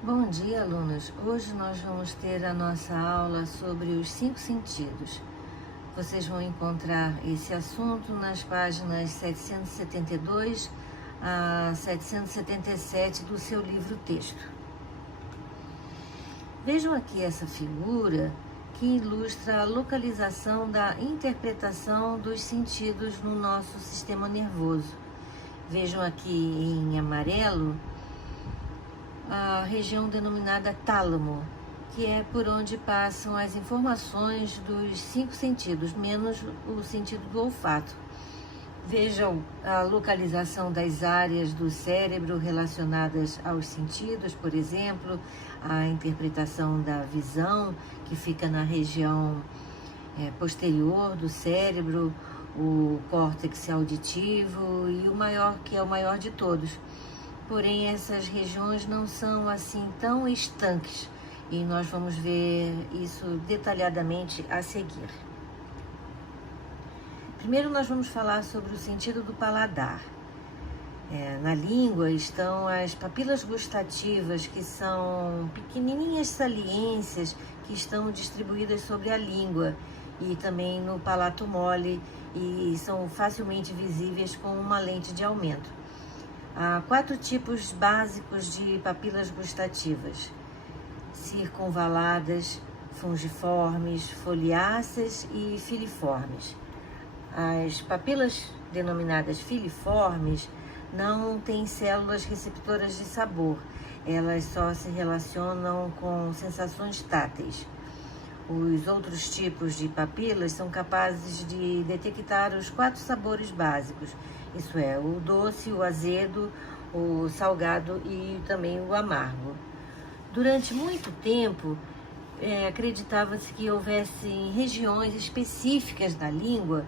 Bom dia, alunos! Hoje nós vamos ter a nossa aula sobre os 5 sentidos. Vocês vão encontrar esse assunto nas páginas 772 a 777 do seu livro-texto. Vejam aqui essa figura que ilustra a localização da interpretação dos sentidos no nosso sistema nervoso. Vejam aqui em amarelo a região denominada tálamo, que é por onde passam as informações dos 5 sentidos, menos o sentido do olfato. Vejam a localização das áreas do cérebro relacionadas aos sentidos, por exemplo, a interpretação da visão, que fica na região posterior do cérebro, o córtex auditivo e o maior, que é o maior de todos. Porém, essas regiões não são assim tão estanques e nós vamos ver isso detalhadamente a seguir. Primeiro, nós vamos falar sobre o sentido do paladar. Na língua estão as papilas gustativas, que são pequenininhas saliências que estão distribuídas sobre a língua e também no palato mole e são facilmente visíveis com uma lente de aumento. Há 4 tipos básicos de papilas gustativas: circunvaladas, fungiformes, foliáceas e filiformes. As papilas denominadas filiformes não têm células receptoras de sabor, elas só se relacionam com sensações táteis. Os outros tipos de papilas são capazes de detectar os 4 sabores básicos, isso é, o doce, o azedo, o salgado e também o amargo. Durante muito tempo, acreditava-se que houvesse regiões específicas da língua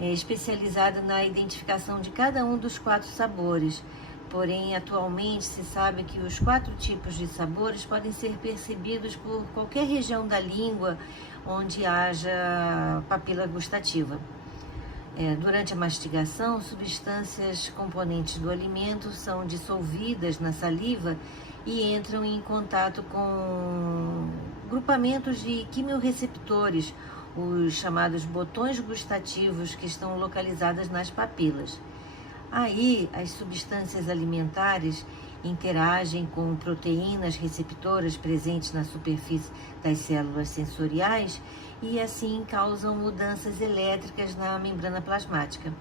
especializada na identificação de cada um dos 4 sabores. Porém, atualmente se sabe que os 4 tipos de sabores podem ser percebidos por qualquer região da língua onde haja papila gustativa. Durante a mastigação, substâncias componentes do alimento são dissolvidas na saliva e entram em contato com grupamentos de quimiorreceptores, os chamados botões gustativos, que estão localizados nas papilas. Aí, as substâncias alimentares interagem com proteínas receptoras presentes na superfície das células sensoriais e assim causam mudanças elétricas na membrana plasmática.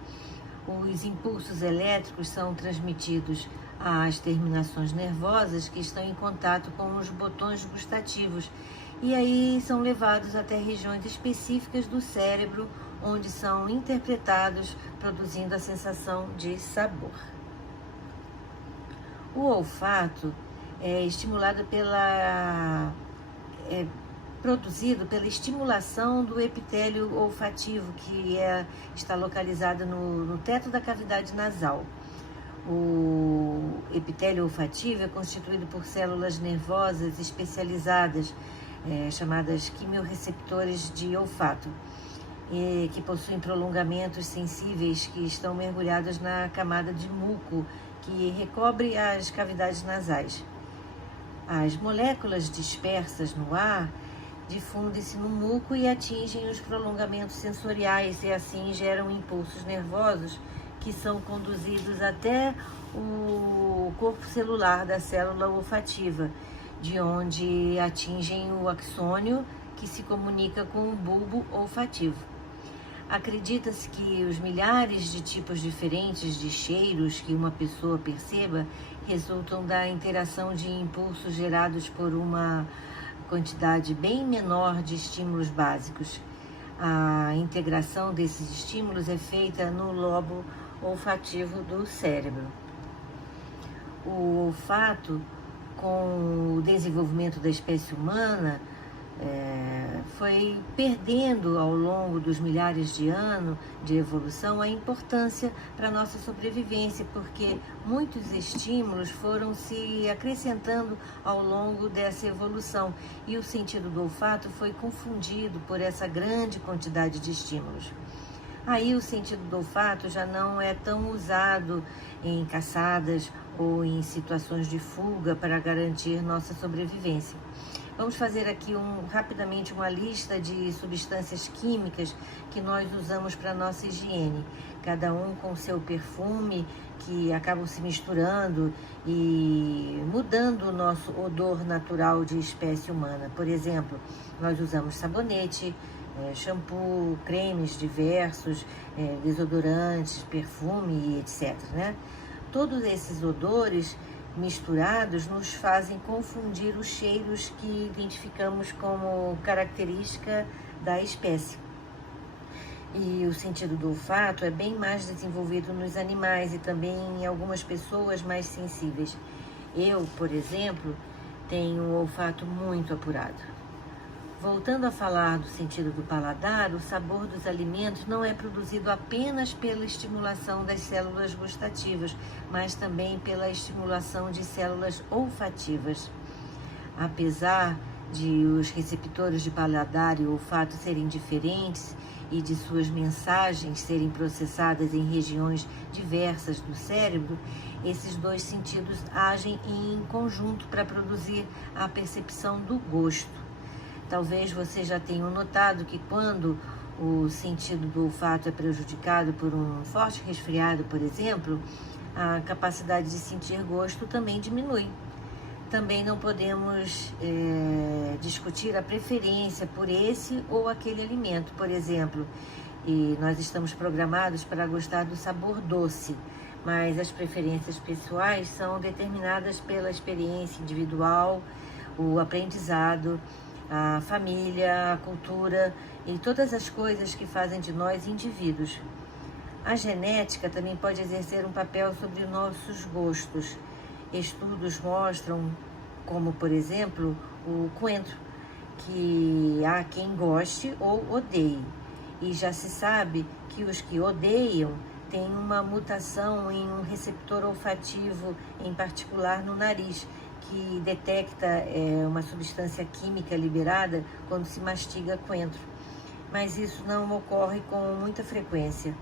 Os impulsos elétricos são transmitidos às terminações nervosas que estão em contato com os botões gustativos e aí são levados até regiões específicas do cérebro, onde são interpretados, produzindo a sensação de sabor. O olfato é estimulado produzido pela estimulação do epitélio olfativo, que está localizado no teto da cavidade nasal. O epitélio olfativo é constituído por células nervosas especializadas, chamadas quimiorreceptores de olfato, que possuem prolongamentos sensíveis que estão mergulhados na camada de muco que recobre as cavidades nasais. As moléculas dispersas no ar difundem-se no muco e atingem os prolongamentos sensoriais e assim geram impulsos nervosos que são conduzidos até o corpo celular da célula olfativa, de onde atingem o axônio, que se comunica com o bulbo olfativo. Acredita-se que os milhares de tipos diferentes de cheiros que uma pessoa perceba resultam da interação de impulsos gerados por uma quantidade bem menor de estímulos básicos. A integração desses estímulos é feita no lobo olfativo do cérebro. O olfato, com o desenvolvimento da espécie humana, foi perdendo ao longo dos milhares de anos de evolução a importância para a nossa sobrevivência, porque muitos estímulos foram se acrescentando ao longo dessa evolução e o sentido do olfato foi confundido por essa grande quantidade de estímulos. Aí o sentido do olfato já não é tão usado em caçadas ou em situações de fuga para garantir nossa sobrevivência. Vamos fazer aqui rapidamente uma lista de substâncias químicas que nós usamos para nossa higiene, cada um com seu perfume, que acabam se misturando e mudando o nosso odor natural de espécie humana. Por exemplo, nós usamos sabonete, shampoo, cremes diversos, desodorantes, perfume, etc., né? Todos esses odores misturados nos fazem confundir os cheiros que identificamos como característica da espécie. E o sentido do olfato é bem mais desenvolvido nos animais e também em algumas pessoas mais sensíveis. Eu, por exemplo, tenho um olfato muito apurado. Voltando a falar do sentido do paladar, o sabor dos alimentos não é produzido apenas pela estimulação das células gustativas, mas também pela estimulação de células olfativas. Apesar de os receptores de paladar e olfato serem diferentes e de suas mensagens serem processadas em regiões diversas do cérebro, esses dois sentidos agem em conjunto para produzir a percepção do gosto. Talvez você já tenha notado que quando o sentido do olfato é prejudicado por um forte resfriado, por exemplo, a capacidade de sentir gosto também diminui. Também não podemos discutir a preferência por esse ou aquele alimento, por exemplo. E nós estamos programados para gostar do sabor doce, mas as preferências pessoais são determinadas pela experiência individual, o aprendizado, a família, a cultura e todas as coisas que fazem de nós indivíduos. A genética também pode exercer um papel sobre nossos gostos. Estudos mostram, como por exemplo, o coentro, que há quem goste ou odeie. E já se sabe que os que odeiam têm uma mutação em um receptor olfativo, em particular no nariz, que detecta uma substância química liberada quando se mastiga coentro. Mas isso não ocorre com muita frequência.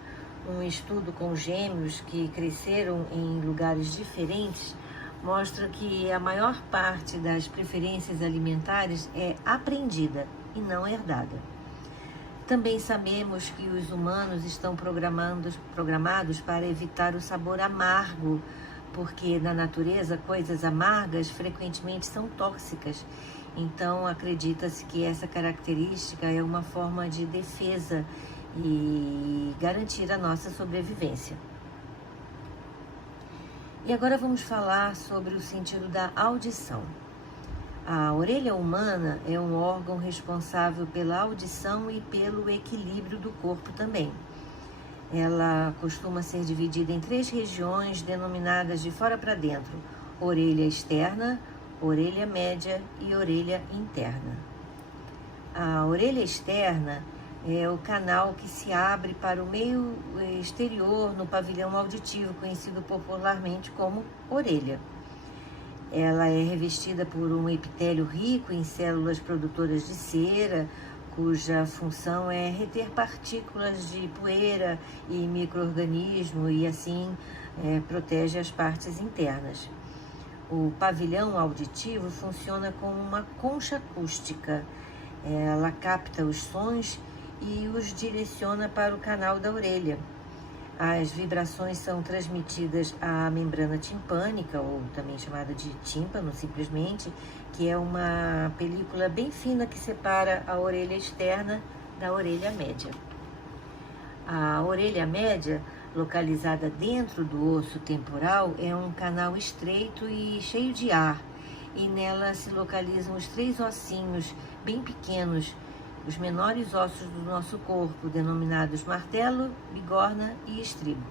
Um estudo com gêmeos que cresceram em lugares diferentes mostra que a maior parte das preferências alimentares é aprendida e não herdada. Também sabemos que os humanos estão programados para evitar o sabor amargo, porque na natureza coisas amargas frequentemente são tóxicas. Então acredita-se que essa característica é uma forma de defesa e garantir a nossa sobrevivência. E agora vamos falar sobre o sentido da audição. A orelha humana é um órgão responsável pela audição e pelo equilíbrio do corpo também. Ela costuma ser dividida em 3 regiões denominadas de fora para dentro: orelha externa, orelha média e orelha interna. A orelha externa é o canal que se abre para o meio exterior no pavilhão auditivo, conhecido popularmente como orelha. Ela é revestida por um epitélio rico em células produtoras de cera, cuja função é reter partículas de poeira e micro-organismo e assim protege as partes internas. O pavilhão auditivo funciona como uma concha acústica. Ela capta os sons e os direciona para o canal da orelha. As vibrações são transmitidas à membrana timpânica, ou também chamada de tímpano, simplesmente, que é uma película bem fina que separa a orelha externa da orelha média. A orelha média, localizada dentro do osso temporal, é um canal estreito e cheio de ar, e nela se localizam os 3 ossinhos bem pequenos, os menores ossos do nosso corpo, denominados martelo, bigorna e estribo.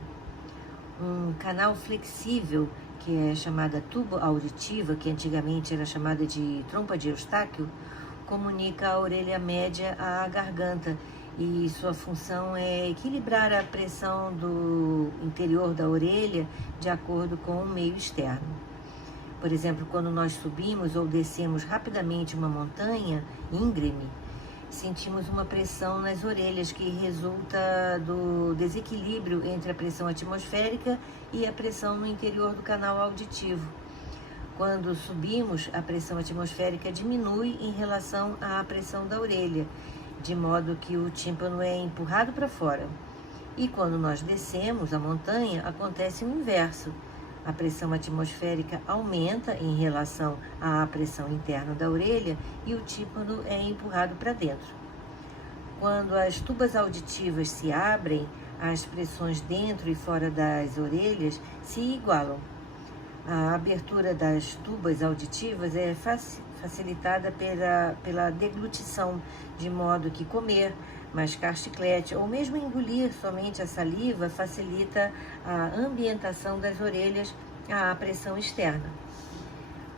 Um canal flexível, que é chamada tubo auditiva, que antigamente era chamada de trompa de Eustáquio, comunica a orelha média à garganta, e sua função é equilibrar a pressão do interior da orelha de acordo com o meio externo. Por exemplo, quando nós subimos ou descemos rapidamente uma montanha íngreme, sentimos uma pressão nas orelhas que resulta do desequilíbrio entre a pressão atmosférica e a pressão no interior do canal auditivo. Quando subimos, a pressão atmosférica diminui em relação à pressão da orelha, de modo que o tímpano é empurrado para fora. E quando nós descemos a montanha, acontece o inverso. A pressão atmosférica aumenta em relação à pressão interna da orelha e o tímpano é empurrado para dentro. Quando as tubas auditivas se abrem, as pressões dentro e fora das orelhas se igualam. A abertura das tubas auditivas é facilitada pela deglutição, de modo que comer, mascar chiclete ou mesmo engolir somente a saliva facilita a ambientação das orelhas à pressão externa.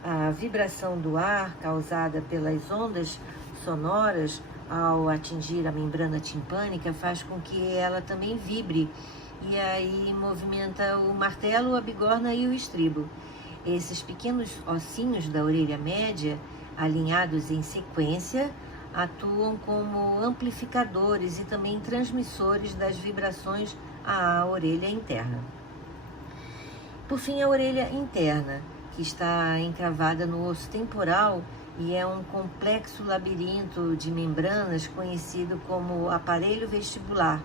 A vibração do ar causada pelas ondas sonoras ao atingir a membrana timpânica faz com que ela também vibre e aí movimenta o martelo, a bigorna e o estribo. Esses pequenos ossinhos da orelha média, alinhados em sequência, atuam como amplificadores e também transmissores das vibrações à orelha interna. Por fim, a orelha interna, que está encravada no osso temporal e é um complexo labirinto de membranas conhecido como aparelho vestibular,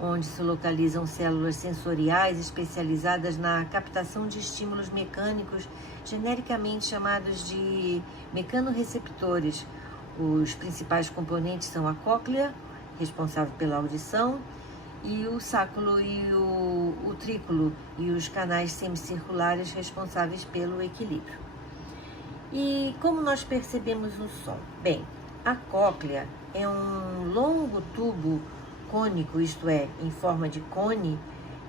onde se localizam células sensoriais especializadas na captação de estímulos mecânicos, genericamente chamados de mecanorreceptores. Os principais componentes são a cóclea, responsável pela audição, e o sáculo e o utrículo e os canais semicirculares responsáveis pelo equilíbrio. E como nós percebemos o som? Bem, a cóclea é um longo tubo cônico, isto é, em forma de cone,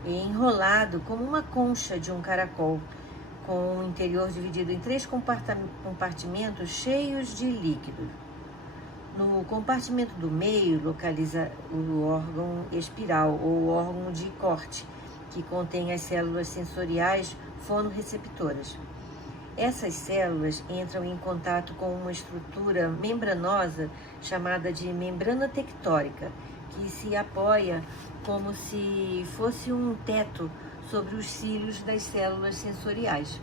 enrolado como uma concha de um caracol, com o interior dividido em 3 compartimentos cheios de líquido. No compartimento do meio localiza o órgão espiral ou órgão de corte, que contém as células sensoriais fonorreceptoras. Essas células entram em contato com uma estrutura membranosa chamada de membrana tectórica, que se apoia como se fosse um teto sobre os cílios das células sensoriais.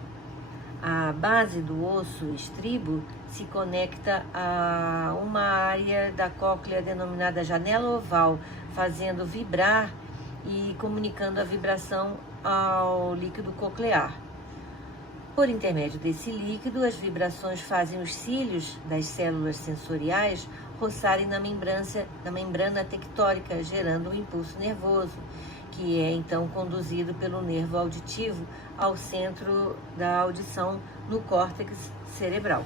A base do osso estribo se conecta a uma área da cóclea denominada janela oval, fazendo vibrar e comunicando a vibração ao líquido coclear. Por intermédio desse líquido, as vibrações fazem os cílios das células sensoriais roçarem na membrana tectórica, gerando um impulso nervoso, que é então conduzido pelo nervo auditivo ao centro da audição no córtex cerebral.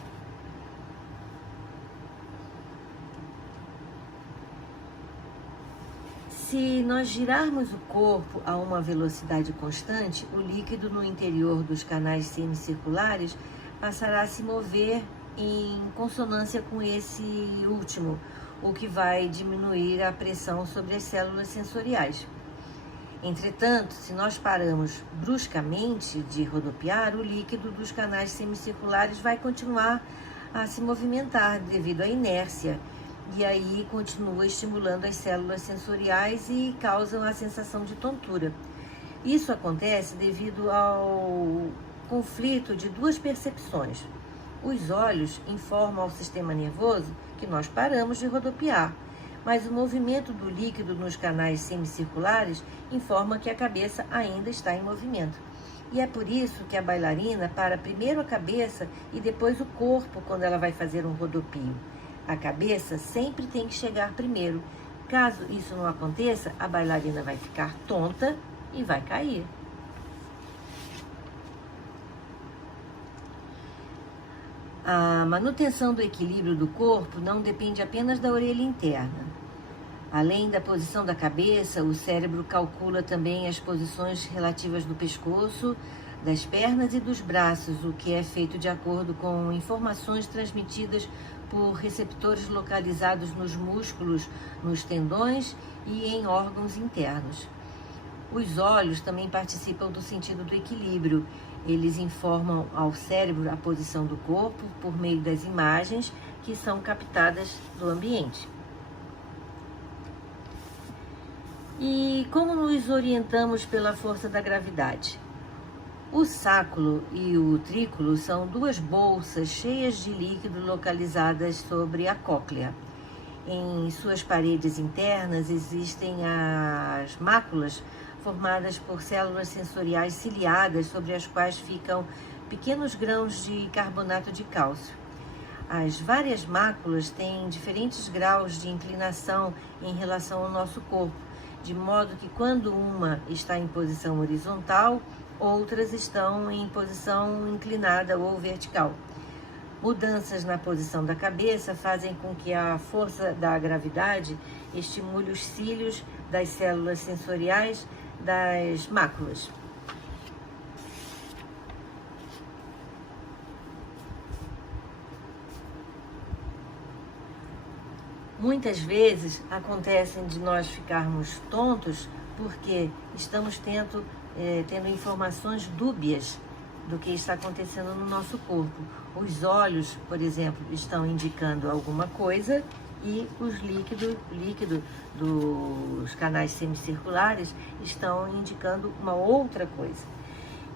Se nós girarmos o corpo a uma velocidade constante, o líquido no interior dos canais semicirculares passará a se mover em consonância com esse último, o que vai diminuir a pressão sobre as células sensoriais. Entretanto, se nós paramos bruscamente de rodopiar, o líquido dos canais semicirculares vai continuar a se movimentar devido à inércia, e aí continua estimulando as células sensoriais e causam a sensação de tontura. Isso acontece devido ao conflito de 2 percepções. Os olhos informam ao sistema nervoso que nós paramos de rodopiar, mas o movimento do líquido nos canais semicirculares informa que a cabeça ainda está em movimento. E é por isso que a bailarina para primeiro a cabeça e depois o corpo quando ela vai fazer um rodopio. A cabeça sempre tem que chegar primeiro. Caso isso não aconteça, a bailarina vai ficar tonta e vai cair. A manutenção do equilíbrio do corpo não depende apenas da orelha interna. Além da posição da cabeça, o cérebro calcula também as posições relativas do pescoço, das pernas e dos braços, o que é feito de acordo com informações transmitidas por receptores localizados nos músculos, nos tendões e em órgãos internos. Os olhos também participam do sentido do equilíbrio. Eles informam ao cérebro a posição do corpo por meio das imagens que são captadas do ambiente. E como nos orientamos pela força da gravidade? O sáculo e o utrículo são duas bolsas cheias de líquido localizadas sobre a cóclea. Em suas paredes internas existem as máculas formadas por células sensoriais ciliadas sobre as quais ficam pequenos grãos de carbonato de cálcio. As várias máculas têm diferentes graus de inclinação em relação ao nosso corpo, de modo que quando uma está em posição horizontal, outras estão em posição inclinada ou vertical. Mudanças na posição da cabeça fazem com que a força da gravidade estimule os cílios das células sensoriais das máculas. Muitas vezes acontecem de nós ficarmos tontos porque estamos tendo informações dúbias do que está acontecendo no nosso corpo. Os olhos, por exemplo, estão indicando alguma coisa e os líquido dos canais semicirculares estão indicando uma outra coisa.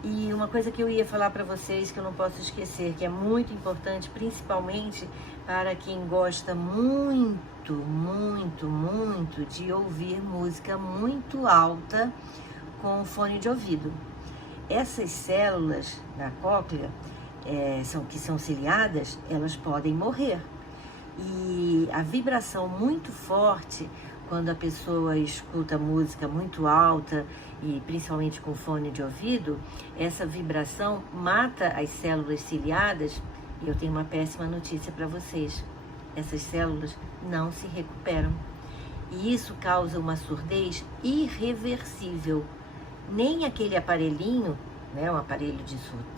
E uma coisa que eu ia falar para vocês que eu não posso esquecer, que é muito importante, principalmente para quem gosta muito, muito, muito de ouvir música muito alta com fone de ouvido. Essas células da cóclea, que são ciliadas, elas podem morrer. E a vibração muito forte, quando a pessoa escuta música muito alta, e principalmente com fone de ouvido, essa vibração mata as células ciliadas. E eu tenho uma péssima notícia para vocês: essas células não se recuperam. E isso causa uma surdez irreversível. Nem aquele aparelhinho, um aparelho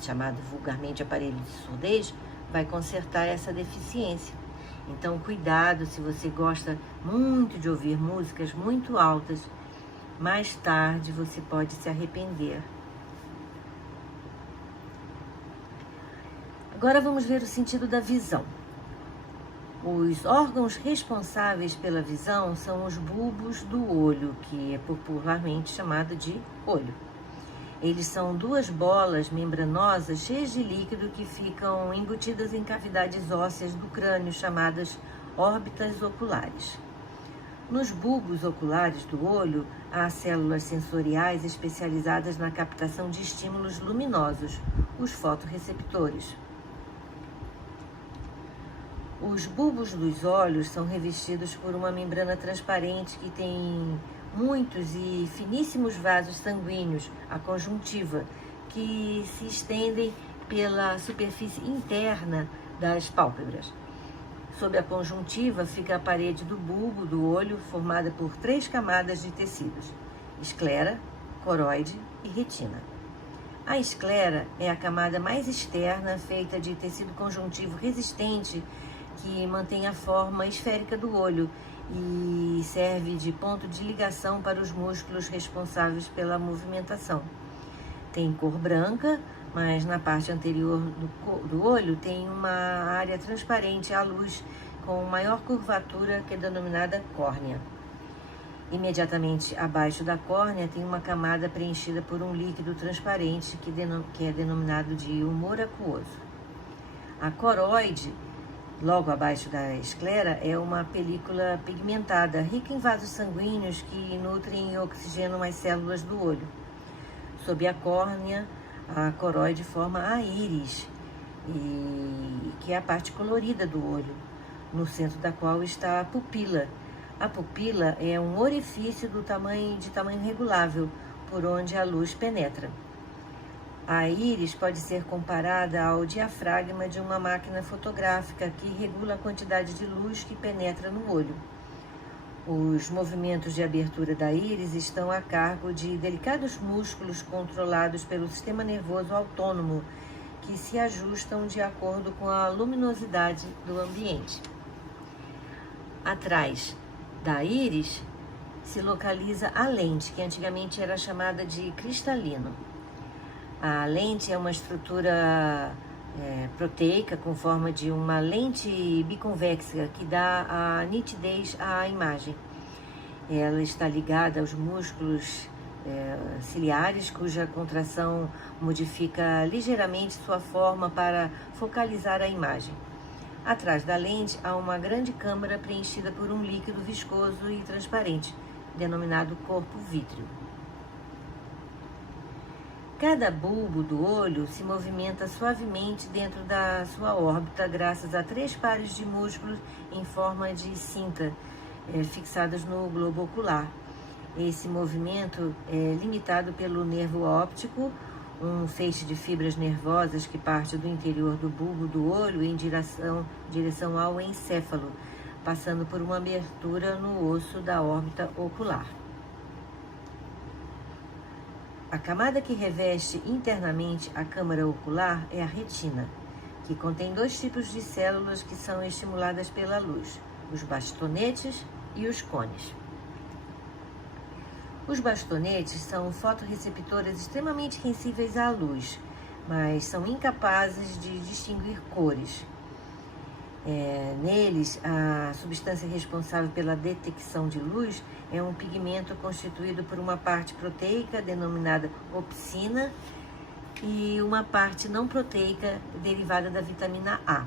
chamado vulgarmente aparelho de surdez, vai consertar essa deficiência. Então, cuidado se você gosta muito de ouvir músicas muito altas. Mais tarde você pode se arrepender. Agora vamos ver o sentido da visão. Os órgãos responsáveis pela visão são os bulbos do olho, que é popularmente chamado de olho. Eles são duas bolas membranosas cheias de líquido que ficam embutidas em cavidades ósseas do crânio, chamadas órbitas oculares. Nos bulbos oculares do olho, há células sensoriais especializadas na captação de estímulos luminosos, os fotorreceptores. Os bulbos dos olhos são revestidos por uma membrana transparente que tem muitos e finíssimos vasos sanguíneos, a conjuntiva, que se estendem pela superfície interna das pálpebras. Sob a conjuntiva fica a parede do bulbo do olho, formada por 3 camadas de tecidos: esclera, coroide e retina. A esclera é a camada mais externa, feita de tecido conjuntivo resistente, que mantém a forma esférica do olho e serve de ponto de ligação para os músculos responsáveis pela movimentação. Tem cor branca, mas na parte anterior do olho tem uma área transparente à luz com maior curvatura, que é denominada córnea. Imediatamente abaixo da córnea tem uma camada preenchida por um líquido transparente que é denominado de humor aquoso. A coroide, logo abaixo da esclera, é uma película pigmentada, rica em vasos sanguíneos que nutrem e oxigenam as células do olho. Sob a córnea, a coroide forma a íris, que é a parte colorida do olho, no centro da qual está a pupila. A pupila é um orifício de tamanho regulável, por onde a luz penetra. A íris pode ser comparada ao diafragma de uma máquina fotográfica que regula a quantidade de luz que penetra no olho. Os movimentos de abertura da íris estão a cargo de delicados músculos controlados pelo sistema nervoso autônomo, que se ajustam de acordo com a luminosidade do ambiente. Atrás da íris se localiza a lente, que antigamente era chamada de cristalino. A lente é uma estrutura proteica com forma de uma lente biconvexa que dá a nitidez à imagem. Ela está ligada aos músculos ciliares, cuja contração modifica ligeiramente sua forma para focalizar a imagem. Atrás da lente há uma grande câmara preenchida por um líquido viscoso e transparente, denominado corpo vítreo. Cada bulbo do olho se movimenta suavemente dentro da sua órbita graças a 3 pares de músculos em forma de cinta fixadas no globo ocular. Esse movimento é limitado pelo nervo óptico, um feixe de fibras nervosas que parte do interior do bulbo do olho em direção ao encéfalo, passando por uma abertura no osso da órbita ocular. A camada que reveste internamente a câmara ocular é a retina, que contém 2 tipos de células que são estimuladas pela luz, os bastonetes e os cones. Os bastonetes são fotorreceptores extremamente sensíveis à luz, mas são incapazes de distinguir cores. Neles, a substância responsável pela detecção de luz é um pigmento constituído por uma parte proteica, denominada opsina, e uma parte não proteica, derivada da vitamina A.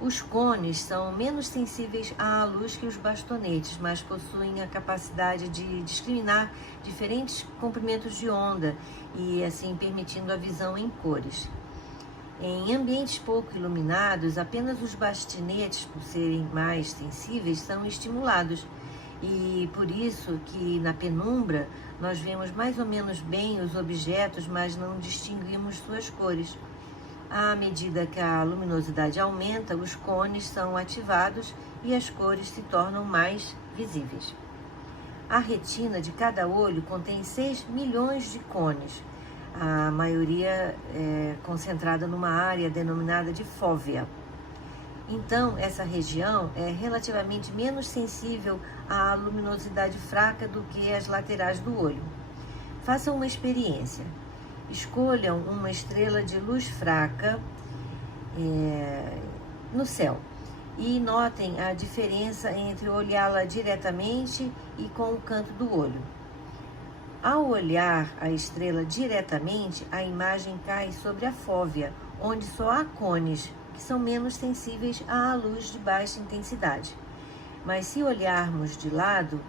Os cones são menos sensíveis à luz que os bastonetes, mas possuem a capacidade de discriminar diferentes comprimentos de onda e, assim, permitindo a visão em cores. Em ambientes pouco iluminados, apenas os bastonetes, por serem mais sensíveis, são estimulados. E por isso que na penumbra nós vemos mais ou menos bem os objetos, mas não distinguimos suas cores. À medida que a luminosidade aumenta, os cones são ativados e as cores se tornam mais visíveis. A retina de cada olho contém 6 milhões de cones, a maioria concentrada numa área denominada de fóvea. Então, essa região é relativamente menos sensível à luminosidade fraca do que as laterais do olho. Façam uma experiência. Escolham uma estrela de luz fraca no céu e notem a diferença entre olhá-la diretamente e com o canto do olho. Ao olhar a estrela diretamente, a imagem cai sobre a fóvea, onde só há cones, que são menos sensíveis à luz de baixa intensidade. Mas se olharmos de lado,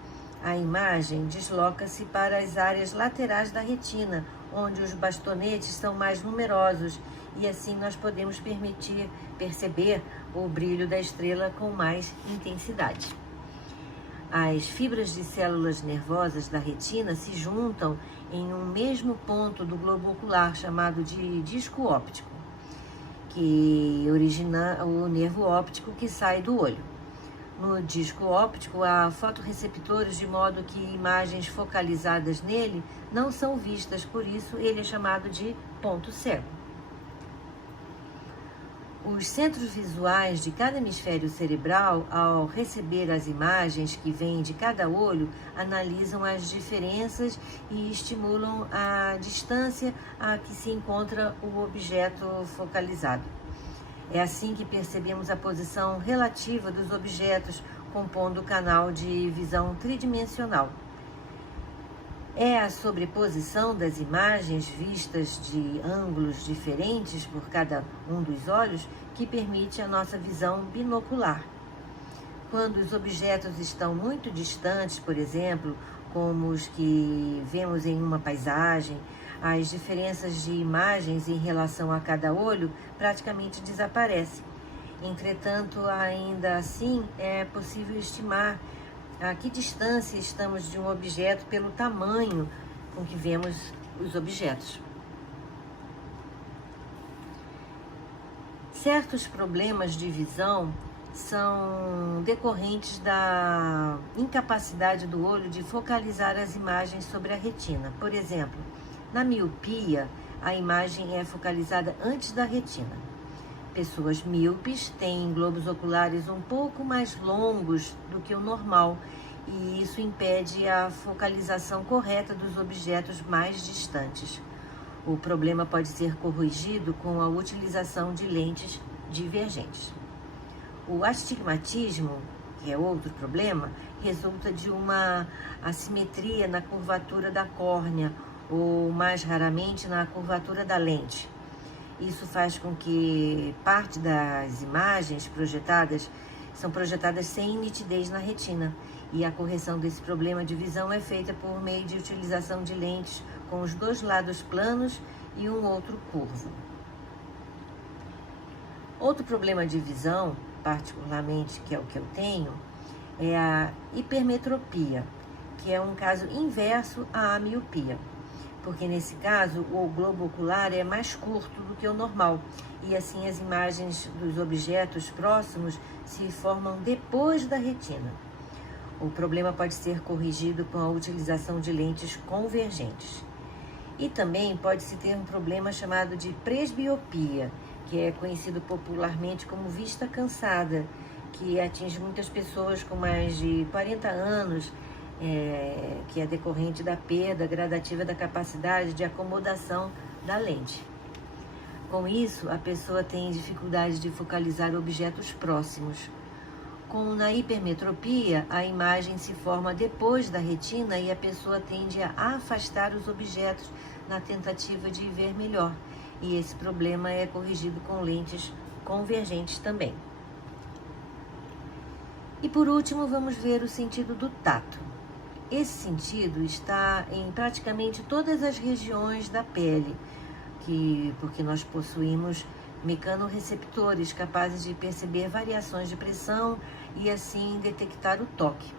a imagem desloca-se para as áreas laterais da retina, onde os bastonetes são mais numerosos, e assim nós podemos perceber o brilho da estrela com mais intensidade. As fibras de células nervosas da retina se juntam em um mesmo ponto do globo ocular, chamado de disco óptico, que origina o nervo óptico que sai do olho. No disco óptico há fotorreceptores, de modo que imagens focalizadas nele não são vistas, por isso ele é chamado de ponto cego. Os centros visuais de cada hemisfério cerebral, ao receber as imagens que vêm de cada olho, analisam as diferenças e estimulam a distância a que se encontra o objeto focalizado. É assim que percebemos a posição relativa dos objetos, compondo o canal de visão tridimensional. É a sobreposição das imagens vistas de ângulos diferentes por cada um dos olhos que permite a nossa visão binocular. Quando os objetos estão muito distantes, por exemplo, como os que vemos em uma paisagem, as diferenças de imagens em relação a cada olho praticamente desaparecem. Entretanto, ainda assim, é possível estimar a que distância estamos de um objeto pelo tamanho com que vemos os objetos. Certos problemas de visão são decorrentes da incapacidade do olho de focalizar as imagens sobre a retina. Por exemplo, na miopia, a imagem é focalizada antes da retina. Pessoas míopes têm globos oculares um pouco mais longos do que o normal, e isso impede a focalização correta dos objetos mais distantes. O problema pode ser corrigido com a utilização de lentes divergentes. O astigmatismo, que é outro problema, resulta de uma assimetria na curvatura da córnea, ou mais raramente na curvatura da lente. Isso faz com que parte das imagens são projetadas sem nitidez na retina, e a correção desse problema de visão é feita por meio de utilização de lentes com os dois lados planos e um outro curvo. Outro problema de visão, particularmente, que é o que eu tenho, é a hipermetropia, que é um caso inverso à miopia, porque nesse caso o globo ocular é mais curto do que o normal, e assim as imagens dos objetos próximos se formam depois da retina. O problema pode ser corrigido com a utilização de lentes convergentes. E também pode-se ter um problema chamado de presbiopia, que é conhecido popularmente como vista cansada, que atinge muitas pessoas com mais de 40 anos, que é decorrente da perda gradativa da capacidade de acomodação da lente. Com isso, a pessoa tem dificuldade de focalizar objetos próximos. Na hipermetropia, a imagem se forma depois da retina e a pessoa tende a afastar os objetos na tentativa de ver melhor. E esse problema é corrigido com lentes convergentes também. E por último, vamos ver o sentido do tato. Esse sentido está em praticamente todas as regiões da pele, porque nós possuímos mecanorreceptores capazes de perceber variações de pressão e assim detectar o toque.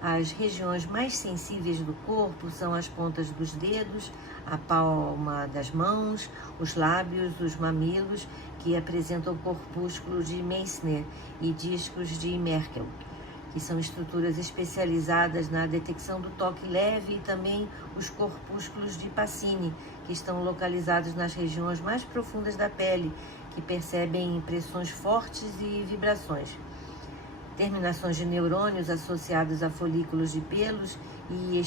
As regiões mais sensíveis do corpo são as pontas dos dedos, a palma das mãos, os lábios, os mamilos, que apresentam corpúsculos de Meissner e discos de Merkel, que são estruturas especializadas na detecção do toque leve, e também os corpúsculos de Pacini, que estão localizados nas regiões mais profundas da pele, que percebem pressões fortes e vibrações. Terminações de neurônios associados a folículos de pelos e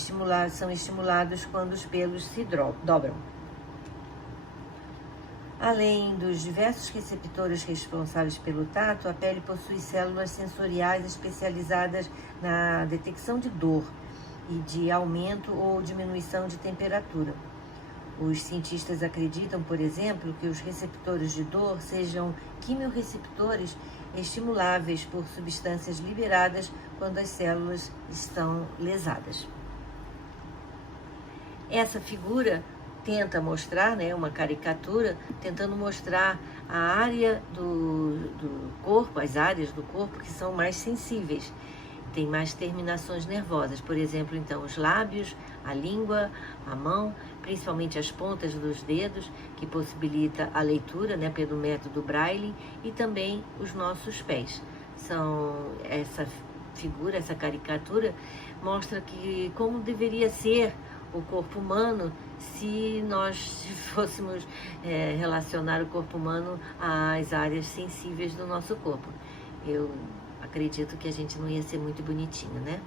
são estimulados quando os pelos se dobram. Além dos diversos receptores responsáveis pelo tato, a pele possui células sensoriais especializadas na detecção de dor e de aumento ou diminuição de temperatura. Os cientistas acreditam, por exemplo, que os receptores de dor sejam quimiorreceptores estimuláveis por substâncias liberadas quando as células estão lesadas. Essa figura tenta mostrar, uma caricatura, tentando mostrar a área do corpo, as áreas do corpo que são mais sensíveis, tem mais terminações nervosas, por exemplo, então, os lábios, a língua, a mão, principalmente as pontas dos dedos, que possibilita a leitura, pelo método Braille, e também os nossos pés. Essa figura, essa caricatura, mostra que como deveria ser o corpo humano se nós fôssemos relacionar o corpo humano às áreas sensíveis do nosso corpo. Eu acredito que a gente não ia ser muito bonitinho, né?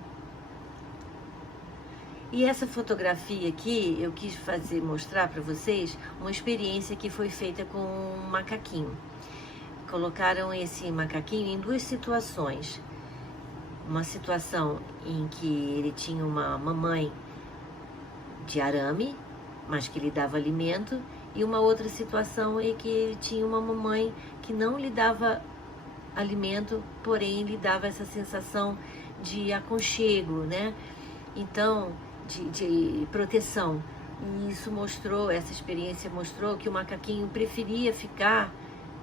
E essa fotografia aqui, eu quis mostrar para vocês uma experiência que foi feita com um macaquinho. Colocaram esse macaquinho em duas situações. Uma situação em que ele tinha uma mamãe de arame, mas que lhe dava alimento, e uma outra situação em que ele tinha uma mamãe que não lhe dava alimento, porém lhe dava essa sensação de aconchego, Então, de proteção. E essa experiência mostrou que o macaquinho preferia ficar,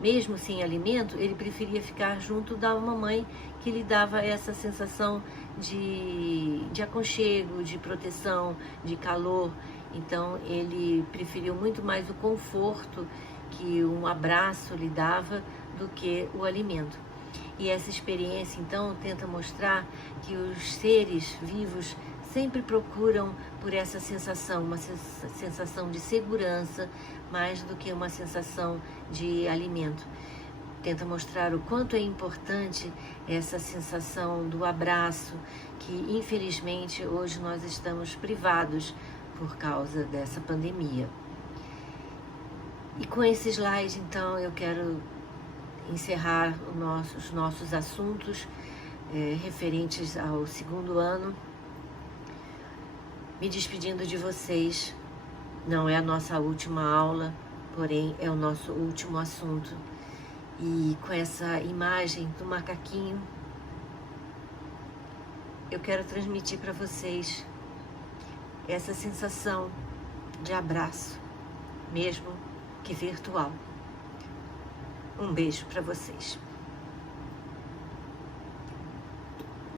mesmo sem alimento, ele preferia ficar junto da mamãe, que lhe dava essa sensação de aconchego, de proteção, de calor. Então ele preferiu muito mais o conforto que um abraço lhe dava do que o alimento. E essa experiência então tenta mostrar que os seres vivos sempre procuram por essa sensação, uma sensação de segurança, mais do que uma sensação de alimento. Tenta mostrar o quanto é importante essa sensação do abraço, que infelizmente hoje nós estamos privados por causa dessa pandemia. E com esse slide, então, eu quero encerrar os nossos assuntos, referentes ao 2º ano. Me despedindo de vocês, não é a nossa última aula, porém é o nosso último assunto. E com essa imagem do macaquinho, eu quero transmitir para vocês essa sensação de abraço, mesmo que virtual. Um beijo para vocês.